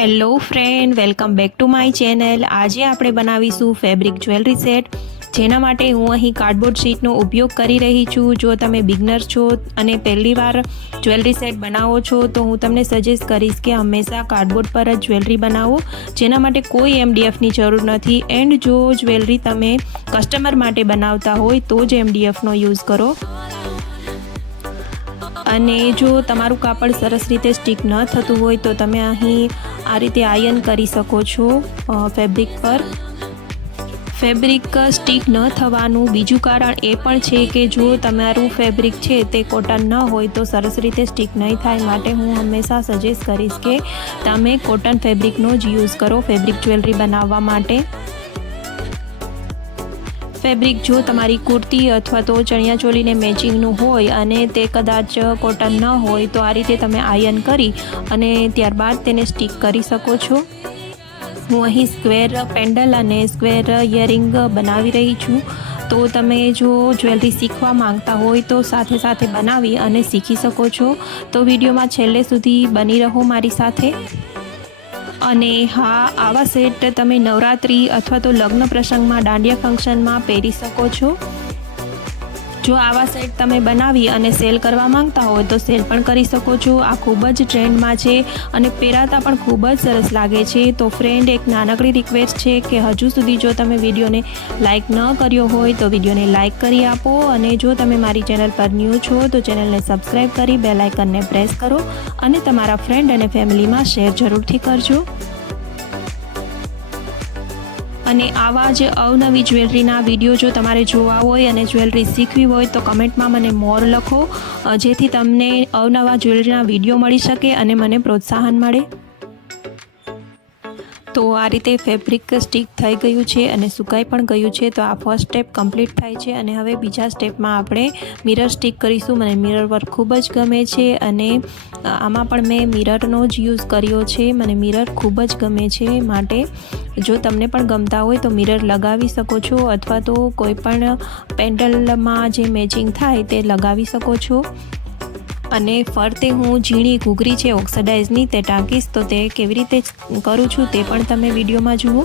Hello friend, welcome back to my channel. આજે આપણે બનાવીશું ફેબ્રિક જ્વેલરી સેટ, જેના માટે હું અહીં કાર્ડબોર્ડ શીટનો ઉપયોગ કરી રહી છું। જો તમે બિગનર છો અને પહેલી વાર જ્વેલરી સેટ બનાવો છો તો હું તમને સજેસ્ટ કરીશ કે હંમેશા કાર્ડબોર્ડ પર જ જ્વેલરી બનાવો, જેના માટે કોઈ MDFની જરૂર નથી। એન્ડ જો જ્વેલરી તમે કસ્ટમર માટે બનાવતા હોય તો જ MDFનો યુઝ કરો। અને જો તમારું કાપડ સરસ રીતે સ્ટીક ન થતું હોય તો તમે અહીં આ રીતે આયર્ન કરી શકો છો ફેબ્રિક પર। ફેબ્રિક સ્ટીક ન થવાનું બીજું કારણ એ પણ છે કે જો તમારું ફેબ્રિક છે તે કોટન ન હોય તો સરસ રીતે સ્ટીક નહીં થાય, માટે હું હંમેશા સજેસ્ટ કરીશ કે તમે કોટન ફેબ્રિકનો જ યુઝ કરો ફેબ્રિક જ્વેલરી બનાવવા માટે। ફેબ્રિક જો તમારી કુર્તી અથવા તો ચણિયાચોળીને મેચિંગનું હોય અને તે કદાચ કોટન ન હોય તો આ રીતે તમે આયર્ન કરી અને ત્યારબાદ તેને સ્ટીક કરી શકો છો। હું અહીં સ્ક્વેર પેન્ડલ અને સ્ક્વેર ઇયરિંગ બનાવી રહી છું, તો તમે જો જ્વેલરી શીખવા માંગતા હોય તો સાથે સાથે બનાવી અને શીખી શકો છો। તો વિડીયોમાં છેલ્લે સુધી બની રહો મારી સાથે। અને હા, આવા સેટ તમે નવરાત્રિ અથવા તો લગ્ન પ્રસંગમાં, દાંડિયા ફંક્શનમાં પહેરી શકો છો। જો આવા સેટ તમે બનાવી અને સેલ કરવા માંગતા હોય તો સેલ પણ કરી શકો છો। આ ખૂબ જ ટ્રેન્ડમાં છે અને પહેરાતા પણ ખૂબ જ સરસ લાગે છે। તો ફ્રેન્ડ, એક નાનકડી રિક્વેસ્ટ છે કે હજુ સુધી જો તમે વિડીયોને લાઇક ન કર્યો હોય તો વિડીયોને લાઇક કરી આપો, અને જો તમે મારી ચેનલ પર ન્યૂ છો તો ચેનલને સબસ્ક્રાઈબ કરી બેલ આઇકનને પ્રેસ કરો અને તમારા ફ્રેન્ડ અને ફેમિલીમાં શેર જરૂરથી કરજો। અને આવા જ અવનવી જ્વેલરીના વિડીયો જો તમારે જોવા હોય અને જ્વેલરી શીખવી હોય તો કમેન્ટમાં મને મોર લખો, જેથી તમને અવનવા જ્વેલરીના વિડીયો મળી શકે અને મને પ્રોત્સાહન મળે। તો આ રીતે ફેબ્રિક સ્ટીક થઈ ગયું છે અને સુકાઈ પણ ગયું છે, તો આ ફર્સ્ટ સ્ટેપ કમ્પ્લીટ થાય છે। અને હવે બીજા સ્ટેપમાં આપણે મિરર સ્ટીક કરીશું। મને મિરર વર્ક ખૂબ જ ગમે છે અને આમાં પણ મેં મિરરનો જ યુઝ કર્યો છે। મને મિરર ખૂબ જ ગમે છે, માટે જો તમને પણ ગમતા હોય તો મિરર લગાવી શકો છો અથવા તો કોઈ પણ પેન્ડલમાં જે મેચિંગ થાય તે લગાવી શકો છો। અને ફરતે હું ઝીણી ઘૂઘરી છે ઓક્સિડાઇઝની તે ટાંકીશ, તો તે કેવી રીતે કરું છું તે પણ તમે વિડીયોમાં જુઓ।